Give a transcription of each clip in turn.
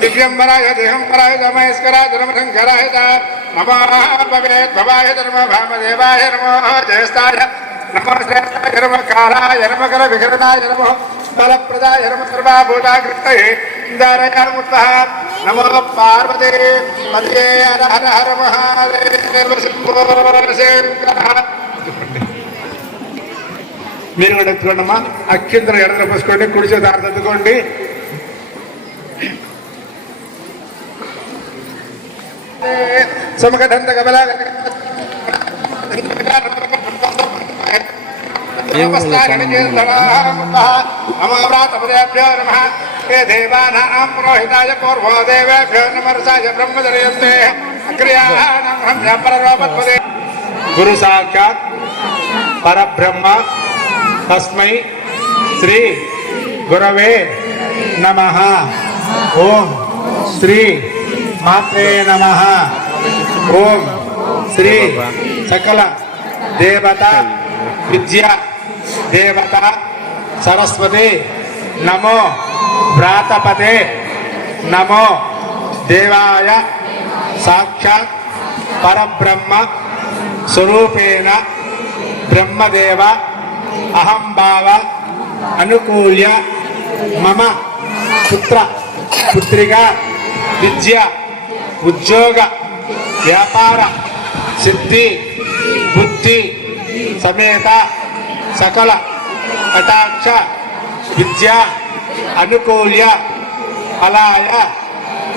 दिव्यंबराय देहंबराय दमयस्कराय धर्मशंकराय नमो भवेत् भवाय धर्म भामदेवाय नमो जयस्ताय नमो श्रेष्ठाय नमो कालाय नमो कल विघ्नाय नमो बलप्रदाय नमो सर्वाभूताकृतये दारयामुत्तः नमो पार्वते पदे हर हर हर महादेव शम्भो शङ्करः మీరు కూడా ఎత్తుకోండమ్మా అక్కింతలు ఎడన పోసుకోండి కుడి చేతి అర్థద్దుకోండి సమగదంత గబల అమరాతపదేభ్యో నమ హే దేవానాం పురోహితాయ పూర్వో దేవేభ్యో నమరసాయ బ్రహ్మచర్యంతే అక్రియాపరలోపత్పదే గురు సాక్షాత్ పరబ్రహ్మ తస్మై శ్రీ గురవే నమ ఓం శ్రీ మాత్రే నమ. ఓం శ్రీ సకల దేవత విద్య దేవత సరస్వతి నమో వ్రాతపదే నమో దేవాయ సాక్షాత్ పరబ్రహ్మ స్వరూపేణ బ్రహ్మదేవ అహం భావ అనుకూల్య మమ పుత్ర పుత్రిక విద్య ఉద్యోగ వ్యాపార సిద్ధి బుద్ధి సమేత సకల కటాక్ష విద్య అనుకూల్య అలాయ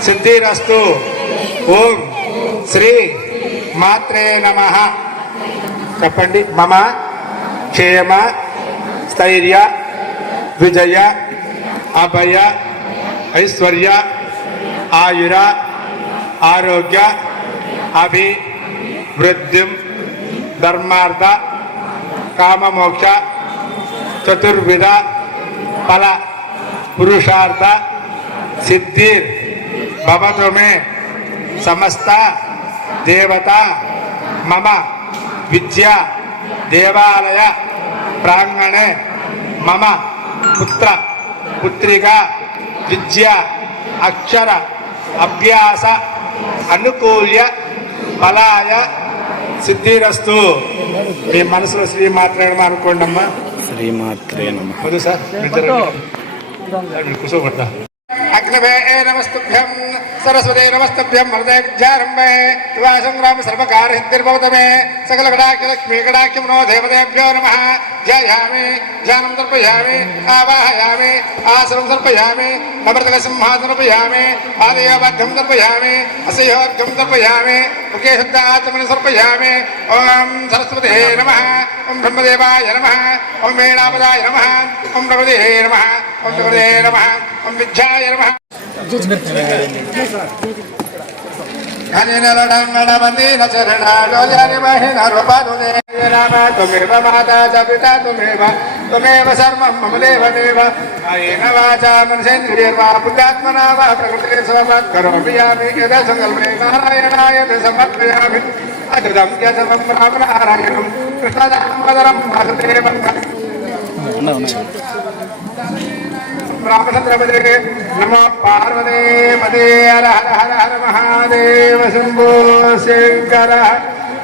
సిద్ధిరస్తు. ఓం శ్రీ మాత్రే నమః. చెప్పండి. మమ క్షేమ స్థైర్య విజయ అభయ ఐశ్వర్య ఆయుర ఆరోగ్య అభివృద్ధిం ధర్మార్థ కామమోక్ష చతుర్విధ ఫల పురుషార్థ సిద్ధిర్ భవతు మే సమస్త దేవత మమ విద్య దేవాలయ ప్రాంగణే మమ పుత్ర పుత్రిక విద్య అక్షర అభ్యాస అనుకూల్య ఫలాయ సిద్ధిరస్తు. మీ మనసులో శ్రీ మాత్రమే అనుకోండి అమ్మా శ్రీమాత్రే నమ. వద్దు సార్ కూర్చోబడతా अग्नवे नमस्तुभ्यं, सरस्वते नमस्तभ्यं हृदयजारम्भे युवा सङ्ग्राम सर्वकार हिन्दिर्भवतमे सकलकडाख्यलक्ष्मीकडाख्यं नो देवतेभ्यो नमः। जयामि ज्ञानं तर्पयामि, आवाहयामि, आसनं तर्पयामि नवृतकसिंहासनं तर्पयामि पादयोवाघ्यं तर्पयामि असह्योर्घ्यं तर्पयामि, मुखे शुद्धात्मनि सर्पयामि ओम सरस्वते नमः, ॐ ब्रह्मदेवाय नमः, ॐ वेणापदाय नमः, ॐ प्रभुदे नम, ॐ प्रभुदे नमः, ॐ विद्याय नमः। ప్రగదే నమ ఓం మహిన రూపదుదే నామ త్వమేవ మాతా చ పితా త్వమేవ త్వమేవ సర్వం మమ దేవదేవ కాయేన వాచా మనసేంద్రియర్వా బుద్ధాత్మనా వా ప్రకృతే స్వమత్ కరోమి యామి యద సంకల్పే నారాయణాయ సమర్పయామి అదృతం యజమం రామనారాయణం కృష్ణదామోదరం వాసుదేవం రామచంద్రపదే నమ పార్వదే పదే హర హర హర హర మహాదేవ శంభో శంకర.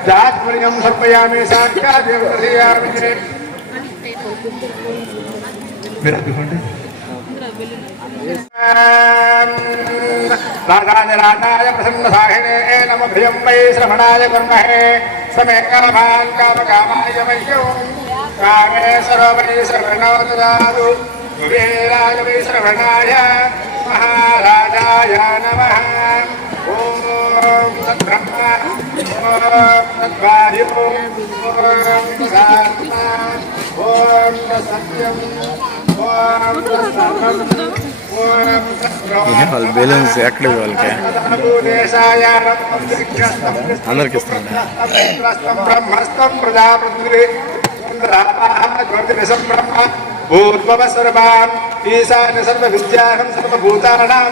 జాత్మర్యం సమర్పయామి సాక్షాదేవ దర్శయామి మీరు అద్దుకోండి రాజాయ ప్రసన్న సాహినే నమ భయం వై శ్రవణాయ కుర్మహే సమే కామాన్ కామ శ్రవణాయ మహారాజాయ నమ ఓం తద్బ్రహ్మ ఓం తద్వాయు ఓం తదాత్మ ఓం తత్సత్యం ఓం తత్సర్వం ఓం వాళ్ళ బెలూన్స్ ఎక్కడికి వాళ్ళకి? అందరికి ఇస్తాను బ్రహ్మస్తం ప్రజాపతి బ్రహ్మ భూర్భవ సర్వాం ఈశాన్య సర్వ విద్యాహం సర్వభూతానాం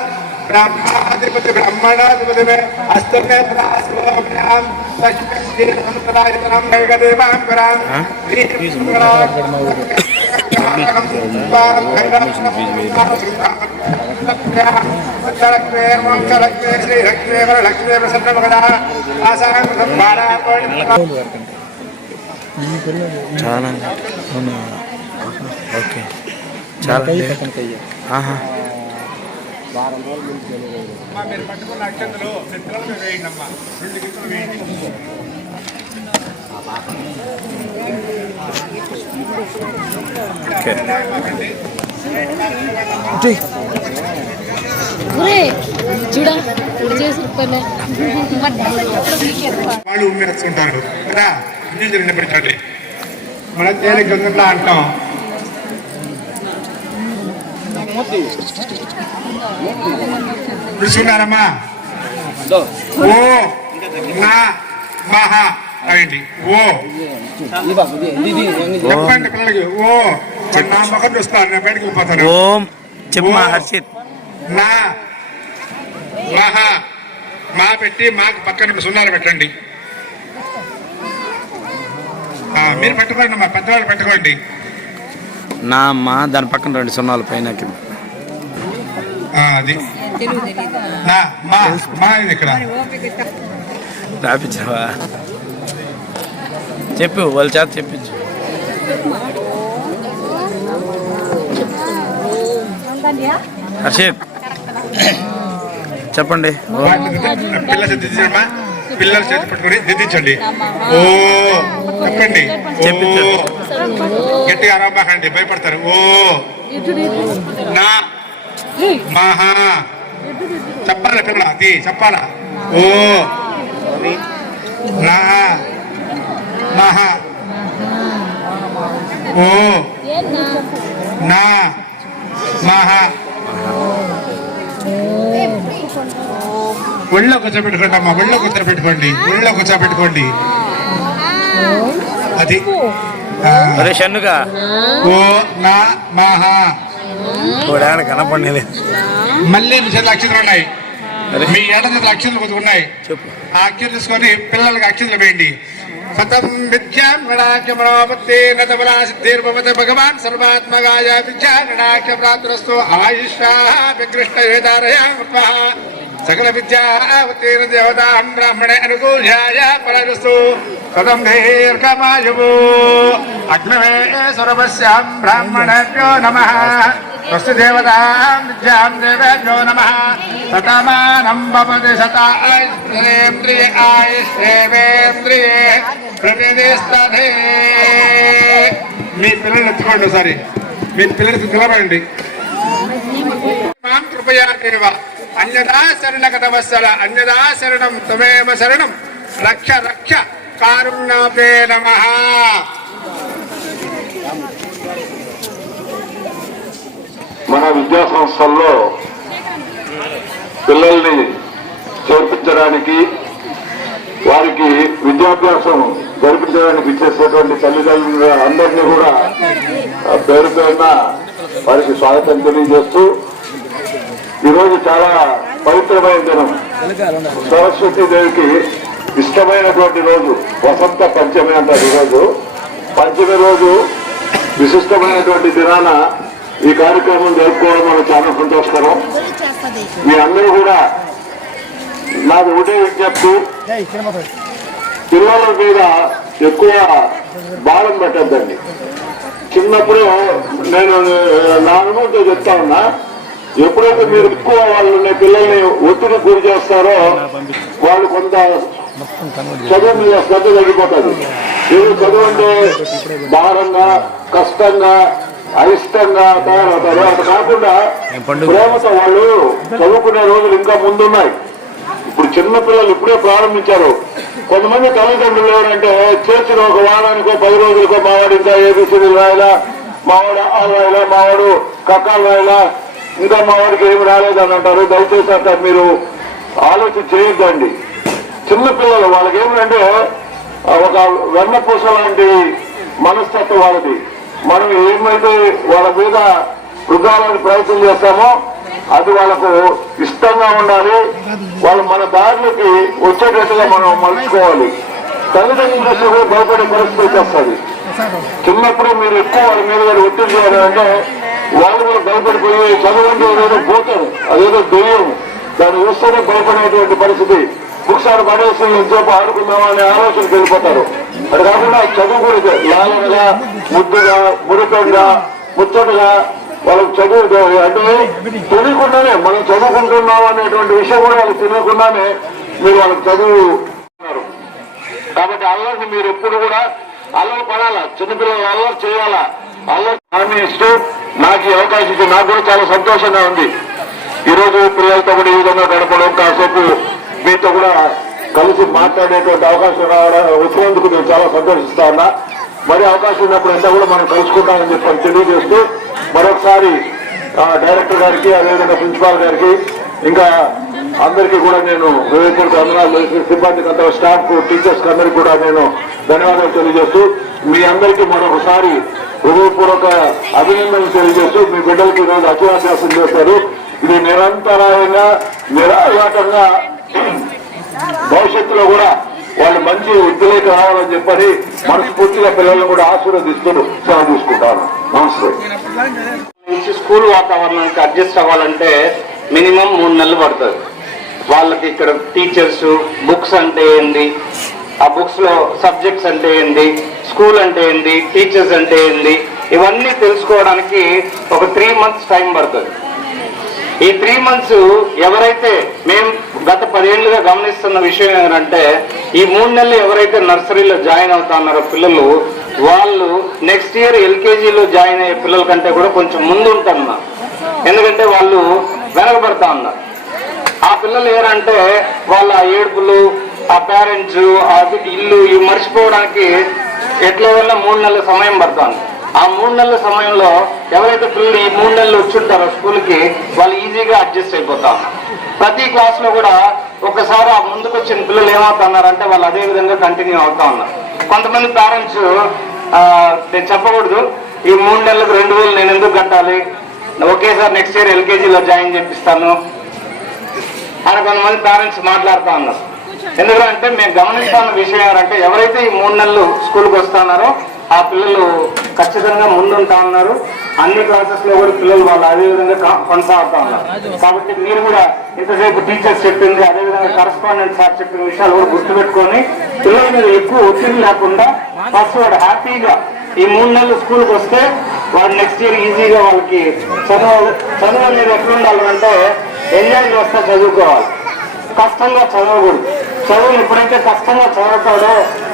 బ్రహ్మాధిపతి బ్రహ్మణాధిపతి మే అస్తమే ప్రాస్వామ్యాం లక్ష్మీరాయతనం మేఘదేవాం పరాం లక్ష్మీ మోక్షలక్ష్మీ శ్రీలక్ష్మీ వరలక్ష్మీ ప్రసన్నమగదా ఆసాంగం భారాపడి చాలా అవునా ఓకే. చాలా ఓకే. వాళ్ళు ఉమ్మేస్తుంటారు కదా ఇన్ని జరిగిన పెట్టండి మన తేలి గంగట్లా అంటాం పిలుచున్నారమ్మా ఓ నా మహా. అయండి ఓ. చెప్పండి పిల్లలకి. ఓ. నా మొహం చూస్తారు నేను బయటకు వెళ్ళిపోతాను. ఓం చెప్పమా హర్షిత్. నా మహా. మా పెట్టి మాకు పక్కన సున్నాలు పెట్టండి. మీరు పెట్టుకోండి మా పెద్దవాళ్ళు పెట్టుకోండి. నా మా దాని పక్కన రెండు సున్నాలు పైన కింద. అది. మా మా ఇది ఇక్కడ. రాపించావా చెప్పు వాళ్ళ చేత చెప్పించు. హర్షిత్. చెప్పండి. పిల్లలు దిద్దించమ్మా పిల్లలు చేతి పట్టుకొని దిద్దించండి. ఓ చెప్పండి ఓ. గట్టిగా అరవబాకండి భయపడతారు. ఓ. నా మహా. చెప్పాలి పిల్ల అది చెప్పాలా? ఓ. నా మహా. ఓ. నా. మహా. ఒళ్ళో కూర్చోబెట్టుకోండి అమ్మా ఒళ్ళో కూర్చోబెట్టుకోండి ఒళ్ళో కూర్చోబెట్టుకోండి. అది. అరే షన్నుగా. ఓ నా మహా. వాడు కనపడలేదు. మళ్ళీ మీ చేతులు అక్షంతలు ఉన్నాయి. మీ ఎడ చేతులు అక్షంతలు చెప్పు. ఆ అక్షరం తీసుకొని పిల్లలకి అక్షంతలు వేయండి. సతం విద్యాం గణాఖ్యమనోపత్తి నతబలా సిద్ధిర్భవతి భగవాన్ సర్వాత్మగాయ విద్యా గణాఖ్య ప్రాప్తిరస్తు ఆయుష్యా వికృష్ణ వేదారయా సకల విద్యావతీన దేవతాం బ్రాహ్మణే అనుకూల్యాయ పరస్తు సదం దీర్ఘమాయువు అగ్నవే సురభస్యాం బ్రాహ్మణేభ్యో నమ. స్వస్తి దేవతాం విద్యాం దేవేభ్యో నమః. శతమానం భవతి శతాయుష్ేంద్రియ ఆయుష్ేవేంద్రియే ప్రతిష్టధే మీ పిల్లలు ఎత్తుకోండి ఒకసారి. మీ పిల్లలకి పిలవండి మాం కృపయా దేవ. అన్యదా శరణగతవత్సల అన్యదా శరణం త్వమేవ శరణం. రక్ష రక్ష. కారుణ్యాపే నమ. మన విద్యా సంస్థల్లో పిల్లల్ని చేర్పించడానికి వారికి విద్యాభ్యాసం జరిపించడానికి ఇచ్చేసేటువంటి తల్లిదండ్రులు అందరినీ కూడా పేరు పేరున వారికి స్వాగతం తెలియజేస్తూ ఈరోజు చాలా పవిత్రమైన దినం. సరస్వతి దేవికి ఇష్టమైనటువంటి రోజు వసంత పంచమి అంటారు ఈరోజు. పంచమి రోజు విశిష్టమైనటువంటి దినాన ఈ కార్యక్రమం జరుపుకోవడం మనకు చాలా సంతోషకరం. మీ అందరూ కూడా నాకు ఒకటే విజ్ఞప్తి పిల్లల మీద ఎక్కువ భారం పెట్టద్దండి. చిన్నప్పుడు నేను నా అనుభవంతో చెప్తా ఉన్నా ఎప్పుడైతే మీరు ఎక్కువ వాళ్ళని పిల్లల్ని ఒత్తిడి గురి చేస్తారో వాళ్ళు కొంత చదువు మీద శ్రద్ధ తగ్గిపోతుంది ఏదో చదువు అంటే భారంగా కష్టంగా అయిష్టంగా తయారవుతారు. అటు కాకుండా? ప్రేమతో వాళ్ళు చదువుకునే రోజులు ఇంకా ముందున్నాయి. ఇప్పుడు చిన్న పిల్లలు ఇప్పుడే ప్రారంభించారు. కొంతమంది తల్లిదండ్రులు ఎవరంటే చేర్చిన ఒక వారానికో పది రోజులకో మావాడు ఇంకా ఏబిసిడీలు రాయలా మావాడు ఆ రాయలా మావాడు కక్కాలు రాయలా ఇంకా మావాడికి ఏమి రాలేదని అంటారు. దయచేసి అంత మీరు ఆలోచన చేయొద్దండి చిన్నపిల్లలు వాళ్ళకి ఏమిటంటే ఒక వెన్నపూస లాంటి మనస్తత్వం వాళ్ళది. మనం ఏమైతే వాళ్ళ మీద రుద్దాలని ప్రయత్నం చేస్తామో అది వాళ్ళకు ఇష్టంగా ఉండాలి. వాళ్ళు మన దారిలోకి వచ్చేటట్టుగా మనం మలుచుకోవాలి. తల్లిదండ్రుల దృష్టి కూడా భయపడే పరిస్థితి వస్తుంది చిన్నప్పుడు మీరు ఎక్కువ వాళ్ళ మీద ఒత్తిడి చేయాలంటే వాళ్ళు కూడా భయపడిపోయి చదువు అంటే ఏదో పోతారు అదేదో దెయ్యం. దాన్ని చూస్తేనే భయపడేటువంటి పరిస్థితి. బుక్స్ ఆడ పడేసి ఎంతసేపు ఆడుకుందామా అనే ఆలోచనకు వెళ్ళిపోతారు. అది కాకుండా చదువు కూడా లాలనగా ముద్దుగా మురికంగా ముచ్చటగా వాళ్ళకి చదువు అంటే తెలియకుండానే మనం చదువుకుంటున్నాం అనేటువంటి విషయం కూడా వాళ్ళకి తెలియకుండానే మీరు వాళ్ళకి చదువు కాబట్టి అల్లరిని మీరు ఎప్పుడు కూడా అల్లరి పడాలా? చిన్నపిల్లలు అల్లరి చేయాలా? హామీ ఇస్తూ నాకు ఈ అవకాశం ఇచ్చి నాకు కూడా చాలా సంతోషంగా ఉంది. ఈరోజు పిల్లలతో కూడా ఈ విధంగా గడపడం కాసేపు మీతో కూడా కలిసి మాట్లాడేటువంటి అవకాశం రావడం వచ్చినందుకు నేను చాలా సంతోషిస్తా ఉన్నా. మరి అవకాశం ఉన్నప్పుడు అంతా కూడా మనం కలుసుకుంటామని చెప్పి తెలియజేస్తూ మరొకసారి డైరెక్టర్ గారికి అదేవిధంగా ప్రిన్సిపాల్ గారికి ఇంకా అందరికీ కూడా నేను హృదయపూర్వక అందనాలు సిబ్బందికి అంతా స్టాఫ్ టీచర్స్కి అందరికీ కూడా నేను ధన్యవాదాలు తెలియజేస్తూ మీ అందరికీ మరొకసారి హృదయపూర్వక అభినందనలు తెలియజేస్తూ మీ బిడ్డలకి ఈరోజు అత్యాభ్యాసం చేశారు. ఇది నిరంతరాయంగా నిరాఘాటంగా భవిష్యత్తులో కూడా వాళ్ళు మంచి ఉద్యోగ రావాలని చెప్పని మనస్ఫూర్తిగా పిల్లలను కూడా ఆశీర్వదిస్తూ సేవ తీసుకుంటాను నమస్తే స్కూల్ వాతావరణానికి అడ్జస్ట్ అవ్వాలంటే మినిమం మూడు నెలలు పడుతుంది. వాళ్ళకి ఇక్కడ టీచర్స్ బుక్స్ అంటే ఏంది? ఆ బుక్స్లో సబ్జెక్ట్స్ అంటే ఏంటి స్కూల్ అంటే ఏంటి టీచర్స్ అంటే ఏంటి ఇవన్నీ తెలుసుకోవడానికి ఒక త్రీ మంత్స్ టైం పడుతుంది. ఈ త్రీ మంత్స్ ఎవరైతే మేము గత పదేళ్ళుగా గమనిస్తున్న విషయం ఏంటంటే ఈ మూడు నెలలు ఎవరైతే నర్సరీలో జాయిన్ అవుతున్నారో పిల్లలు వాళ్ళు నెక్స్ట్ ఇయర్ ఎల్కేజీలో జాయిన్ అయ్యే పిల్లల కంటే కూడా కొంచెం ముందు ఉంటున్నారు. ఎందుకంటే వాళ్ళు వెనకబడతా ఉన్నారు. ఆ పిల్లలు ఎవరంటే వాళ్ళ ఏడుపులు ఆ పేరెంట్స్ ఆ ఇల్లు ఇవి మర్చిపోవడానికి ఎట్లా వల్ల మూడు నెలల సమయం పడుతుంది. ఆ మూడు నెలల సమయంలో ఎవరైతే పిల్లలు ఈ మూడు నెలలు వచ్చుంటారో స్కూల్కి వాళ్ళు ఈజీగా అడ్జస్ట్ అయిపోతారు. ప్రతి క్లాస్లో కూడా ఒకసారి ఆ ముందుకు వచ్చిన పిల్లలు ఏమవుతున్నారంటే వాళ్ళు అదే విధంగా కంటిన్యూ అవుతా ఉన్నారు. కొంతమంది పేరెంట్స్ నేను చెప్పకూడదు. ఈ మూడు నెలలకు రెండు వేలు నేను ఎందుకు కట్టాలి? ఒకేసారి నెక్స్ట్ ఇయర్ ఎల్కేజీలో జాయిన్ చేపిస్తాను. అని కొంతమంది పేరెంట్స్ మాట్లాడుతూ ఉన్నారు. ఎందుకంటే మేము గమనిస్తున్న విషయం ఏంటంటే ఎవరైతే ఈ మూడు నెలలు స్కూల్కి వస్తున్నారో ఆ పిల్లలు ఖచ్చితంగా ముందుంటా ఉన్నారు. అన్ని క్లాసెస్లో కూడా పిల్లలు వాళ్ళు అదే విధంగా కొనసాగుతా ఉన్నారు. కాబట్టి మీరు కూడా ఇంతసేపు టీచర్స్ చెప్పింది అదే విధంగా కరస్పాండెంట్ సార్ చెప్పిన విషయాలు కూడా గుర్తుపెట్టుకొని పిల్లల మీద ఎక్కువ ఒత్తిడి లేకుండా ఫస్ట్ వాడు హ్యాపీగా ఈ మూడు నెలలు స్కూల్కి వస్తే వాడు నెక్స్ట్ ఇయర్ ఈజీగా వాళ్ళకి చదువు చదువు అనేది ఎట్లుండాలంటే ఎంజాయ్ చేస్తా చదువుకోవాలి. కష్టంగా చదవకూడదు. చదువు ఎప్పుడైతే కష్టంగా చదువుతాడో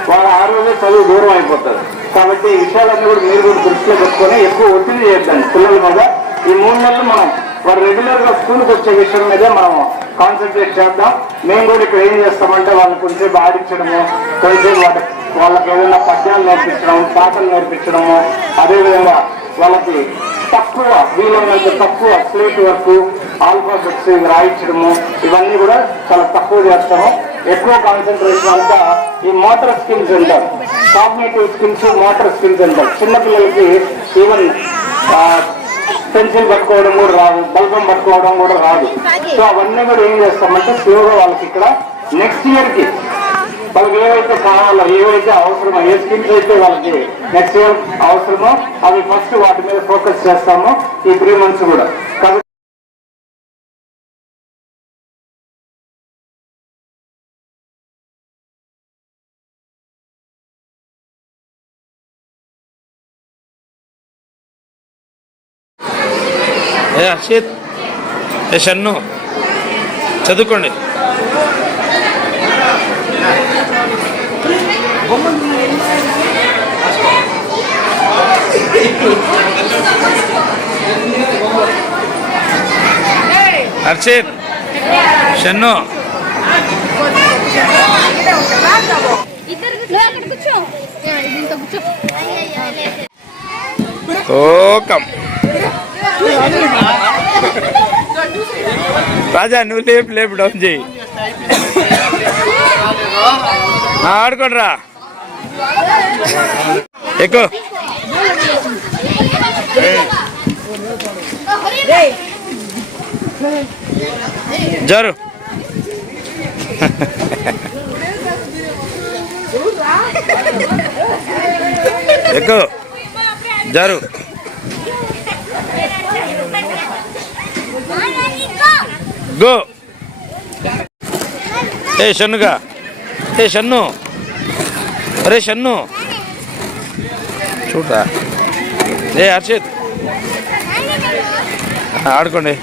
వాడు ఆ రోజే చదువు దూరం అయిపోతుంది. కాబట్టి ఈ విషయాలన్నీ కూడా మీరు కూడా దృష్టిలో పెట్టుకొని ఎక్కువ ఒత్తిడి చేయొద్దండి. పిల్లల మీద ఈ మూడు నెలలు మనం వారు రెగ్యులర్గా స్కూల్కి వచ్చే విషయం మీదే మనం కాన్సన్ట్రేట్ చేద్దాం. మేము కూడా ఇక్కడ ఏం చేస్తామంటే వాళ్ళని కొంచెంసేపు ఆడించడము కొంచెంసేపు వాళ్ళ వాళ్ళకి ఏదైనా పద్యాలు నేర్పించడం పాటలు నేర్పించడము. అదేవిధంగా వాళ్ళకి తక్కువ వీలైనంత తక్కువ స్లేట్ వర్క్ ఆల్ఫాబెట్స్ ఇవి రాయించడము ఇవన్నీ కూడా చాలా తక్కువ చేస్తాము. ఎక్కువ కాన్సన్ట్రేషన్ అంతా ఈ మోటార్ స్కిల్స్ అంటారు. కాగ్నేటివ్ స్కిల్స్ మోటార్ స్కిల్స్ అంటారు. చిన్నపిల్లలకి ఈవెన్ పెన్సిల్ పట్టుకోవడం కూడా రాదు బల్బం పట్టుకోవడం కూడా రాదు. సో అవన్నీ కూడా ఏం చేస్తామంటే స్లోగా వాళ్ళకి ఇక్కడ నెక్స్ట్ ఇయర్కి వాళ్ళకి ఏవైతే కావాలో ఏవైతే అవసరమో ఏ స్కిల్స్ అయితే వాళ్ళకి నెక్స్ట్ ఇయర్ అవసరమో అవి ఫస్ట్ వాటి మీద ఫోకస్ చేస్తాము ఈ త్రీ మంత్స్ కూడా. ఏ షన్ను? చదువుకోండి. హర్షిత్ షన్ను. నువ్వు రాజా నువ్వు లేపు లేపు డౌన్ చేయి. ఆ, రా. ఎక్కువ జరు. ఎక్కువ జరు. గో. ఏ షన్నుగా. ఏ షన్ను. అరే షన్ను. చూడరా. ఏ హర్షిత్ ఆడుకోండి.